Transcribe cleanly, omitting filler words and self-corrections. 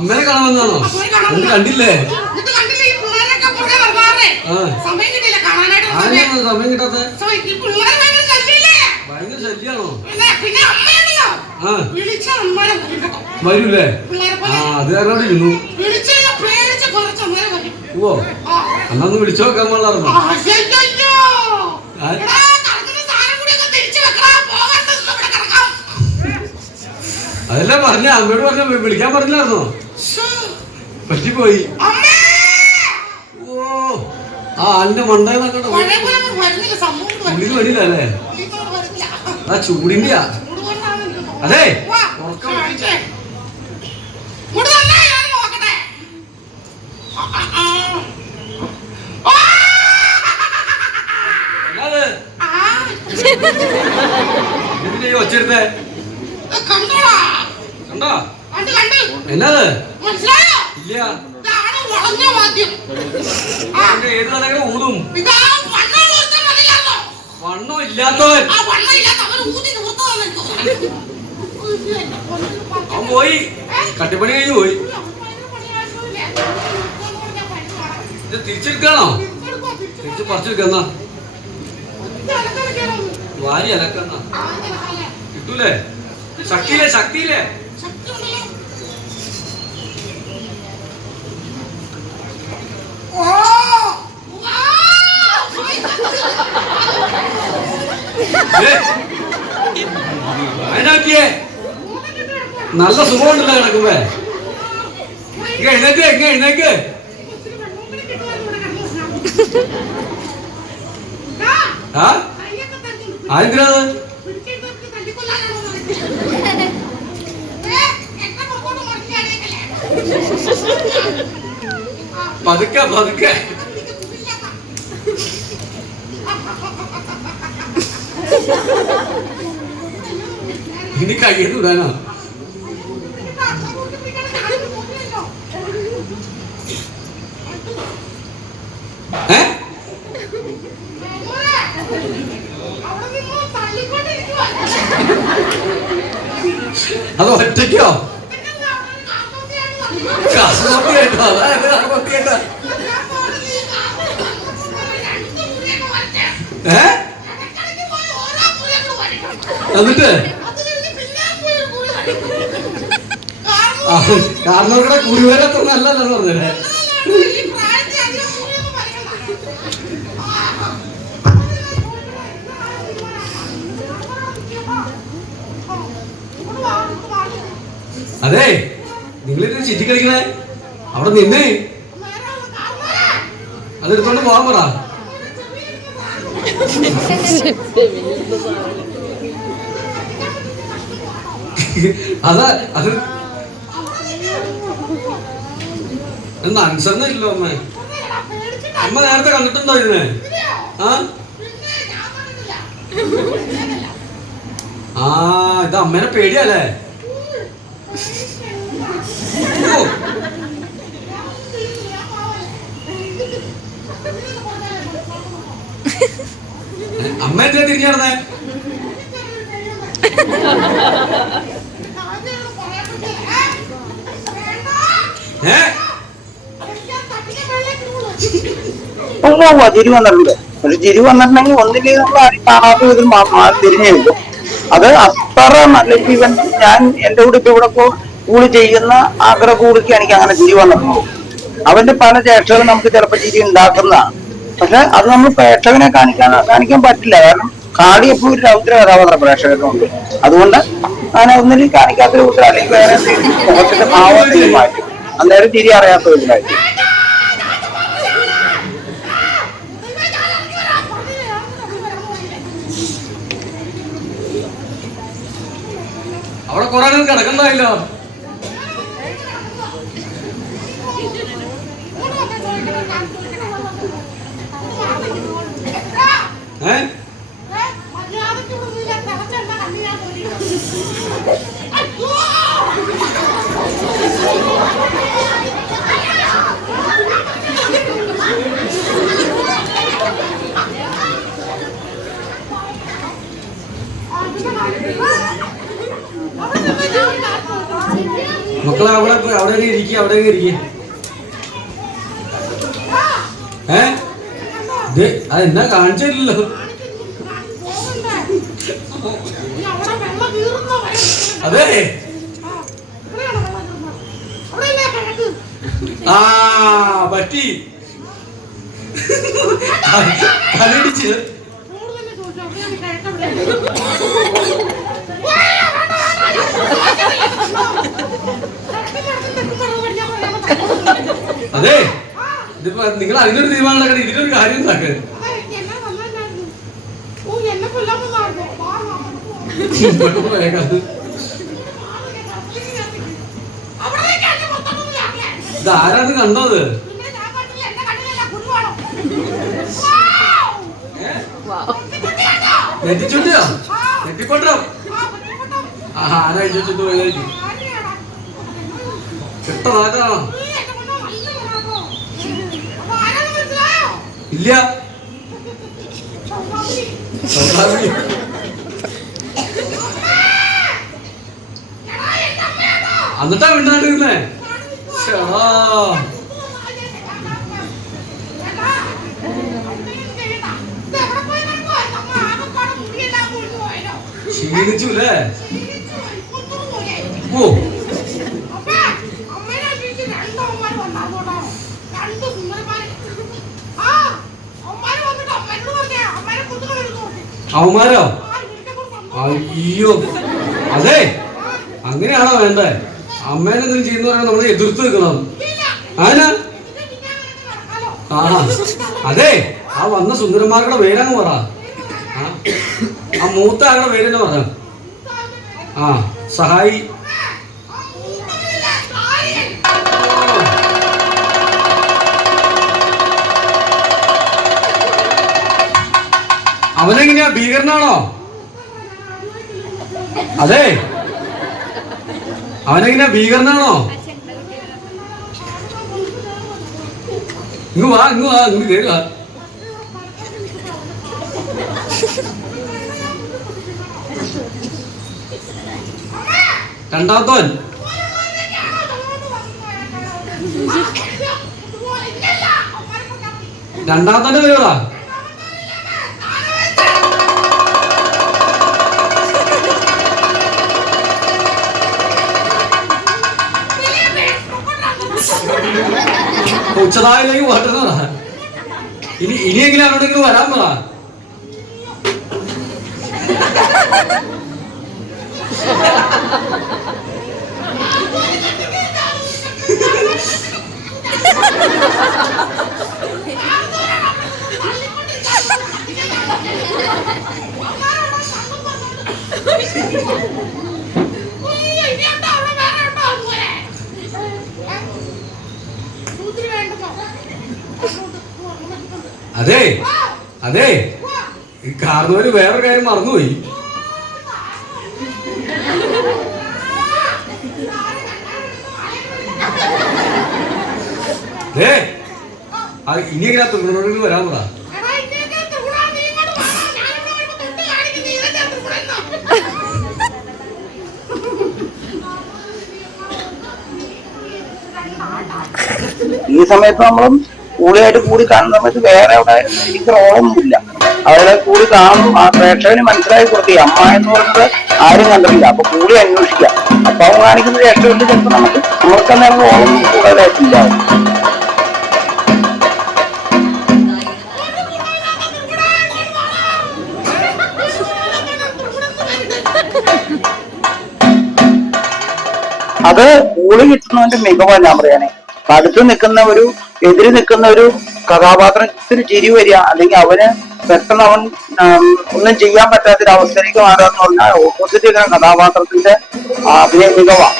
അമ്മേനെ കാണാൻ വന്നാണോ? കണ്ടില്ലേ? സമയം കിട്ടാത്ത ഭയങ്കര ശല്യാണോ? വരൂല്ലേ? ആ അത് കാരണം ഇരുന്നു. ഓ അന്നൊന്ന് വിളിച്ചു നോക്കാൻ പാടില്ലായിരുന്നോ? അതല്ല പറഞ്ഞ അമ്മയോട് പറഞ്ഞ വിളിക്കാൻ പറഞ്ഞില്ലായിരുന്നോ? പറ്റിപ്പോയി. ഓ ആ അന്റെ മണ്ടയിലൊക്കെ വരില്ല അല്ലേ? ആ ചൂടിന്റെ അതെ ഒച്ചെടുത്തേ കണ്ടോ? എന്നാത് ഇല്ല ഏത് കഥകളെ ഊതും വണ്ണോ ഇല്ലാത്തവൻ അവൻ പോയി കട്ടിപ്പണി കഴിഞ്ഞ് പോയി. ഇത് തിരിച്ചെടുക്കാണോ? തിരിച്ച് പറിച്ചെടുക്കുന്ന വാരി അലക്കുന്ന കിട്ടൂലേ? ശക്തിയില്ലേ ശക്തിയില്ലേ? അതിനാക്കിയേ നല്ല സുഖമുണ്ടല്ലോ കിടക്കുമ്പേ. എഴുന്നേക്ക് എഴുന്നേക്ക്. ആ ആരെന്തിനാണ്? പതുക്കെ പതുക്കെ ഇനി കയ്യിൽ വിടാനോ? അത് ഒറ്റയ്ക്കോ? കാസർഗോട്ടിയായിട്ടോ? അതായത് കാസർഗോട്ടിയായിട്ടോ? എന്നിട്ട് കാരണവരുടെ കുരുവരത്ര നല്ലല്ലോ പറഞ്ഞേ. അതെ നിങ്ങളിത് ചിറ്റി കളിക്കണേ അവിടെ നിന്നേ അതെടുത്തോണ്ട് പോകാൻ പറ. അതാ അത് എന്താ അനുസരണല്ലോ അമ്മ? അമ്മ നേരത്തെ കണ്ടിട്ടുണ്ടോ ഇതിനെ? ആ ഇത് അമ്മേനെ പേടിയല്ലേ? അമ്മ എന്തിനാ തിരിഞ്ഞു നടന്നേ? ചിരി വന്നിട്ടുണ്ട്. ഒരു ചിരി വന്നിട്ടുണ്ടെങ്കിൽ ഒന്നില്ലെങ്കിൽ നമ്മൾ കാണാത്ത വിധത്തിൽ തിരിഞ്ഞു നിൽക്കും. അത് അത്ര നല്ല ജീവൻ. ഞാൻ എന്റെ കൂടെ ഇപ്പൊ ഇവിടെ കൂടി ചെയ്യുന്ന ആഗ്രഹ കൂടിക്ക് എനിക്ക് അങ്ങനെ ചിരി വന്നിട്ടുണ്ട്. അവന്റെ പല ചേഷ്ടകളും നമുക്ക് ചിലപ്പോൾ ചിരി ഉണ്ടാക്കുന്നതാണ്. പക്ഷെ അത് നമ്മൾ പ്രേക്ഷകനെ കാണിക്കാൻ പറ്റില്ല. കാരണം കാടി എപ്പോഴും ഒരു രൗദ്ര കഥാപാത്രം പ്രേക്ഷകനുണ്ട്. അതുകൊണ്ട് അങ്ങനെ ഒന്നിനും കാണിക്കാത്തൊരു കൂട്ടർ അല്ലെങ്കിൽ വേറെ മുഖത്തിന്റെ ഭാവത്തിൽ മാറ്റും. അന്നേരം ചിരി അറിയാത്തവരുണ്ടായിരിക്കും. അവിടെ കുറെ കിടക്കണ്ടായില്ലോ. മക്കളെ അവിടെ ഇരിക്കുക, അവിടെ ഇരിക്കുക. അതെന്നാ കാണിച്ചില്ലല്ലോ. അതെ ആ പറ്റി തലയിടിച്ച്. അതെ ഇതിപ്പോ നിങ്ങൾ അതിനൊരു തീരുമാനം ഉണ്ടാക്കണം, ഇതിനൊരു കാര്യം ഉണ്ടാക്കുക. ഇതാരാത് കണ്ടത്? നെറ്റിച്ചുട്ടിയോ? നെറ്റിക്കൊട്ടോ? ആരാ ചോദിച്ചിട്ട് പോയതായിരിക്കും. കിട്ടതാക്കാണോ? ഇല്ല. എന്നിട്ടാ മിണ്ടാണ്ടിരുന്നേ. ക്ഷീണിച്ചൂല്ലേ? ഓ അവന്മാരോ? അയ്യോ അതെ, അങ്ങനെയാണോ വേണ്ടേ? അമ്മേനെ എന്തെങ്കിലും ചെയ്യുന്ന പറയാൻ നമ്മളെ എതിർത്ത് നിൽക്കണം. ആനാ ആ അതെ, ആ വന്ന സുന്ദരന്മാരുടെ പേരങ്ങ് പറ. ആ മൂത്ത ആളുടെ പേരെന്നെ പറ. ആ സഹായി. അവനെങ്ങനെയാ, ഭീകരനാണോ? അതെ, അവനെങ്ങനെയാ, ഭീകരനാണോ? ഇങ്ങ് വാ, ഇങ്ങ് വാ, ഇങ്ങ് കേറുക. രണ്ടാമത്തോൻ രണ്ടാമത്തോന്റെ പേരാ. ഉച്ചതായിലേക്ക് പോട്ടുന്നതാ. ഇനിയെങ്കിലും അവരോടെങ്കിലും വരാൻ പറ. അതെ അതെ, ഈ കാർന്നവര് വേറൊരു കാര്യം മറന്നുപോയി. ഇനിയെങ്കിലും ആ തുള്ളനോട് വരാൻ പറ. ഈ സമയത്ത് നമ്മളും കൂടിയായിട്ട് കൂടി കാണുന്ന സമയത്ത് വേറെ അവിടെ എനിക്ക് റോളൊന്നുമില്ല. അവരെ കൂടി കാണും. ആ പ്രേക്ഷകന് മനസ്സിലാക്കി കൊടുക്കുക അമ്മ എന്ന് പറയുന്നത് ആരും കണ്ടിട്ടില്ല, അപ്പൊ കൂടി അന്വേഷിക്കാം. അപ്പൊ അവൻ കാണിക്കുന്ന രക്ഷകളിൽ ചിലപ്പോൾ നമുക്ക് തന്നെ റോളൊന്നും കൂടുതലായിട്ടില്ലാവും. അത് കൂളി കിട്ടുന്നതിന്റെ മികവാണ് ഞാൻ പറയാനേ. അടുത്ത് നിൽക്കുന്ന ഒരു എതിര് നിൽക്കുന്ന ഒരു കഥാപാത്രത്തിന് ചിരി വരിക, അല്ലെങ്കിൽ അവന് പെട്ടെന്ന് അവൻ ഒന്നും ചെയ്യാൻ പറ്റാത്തൊരവസ്ഥയിലേക്ക് മാറുക എന്ന് പറഞ്ഞാൽ ഓപ്പോസിറ്റ് കഥാപാത്രത്തിന്റെ അഭിനയ മികവാണ്.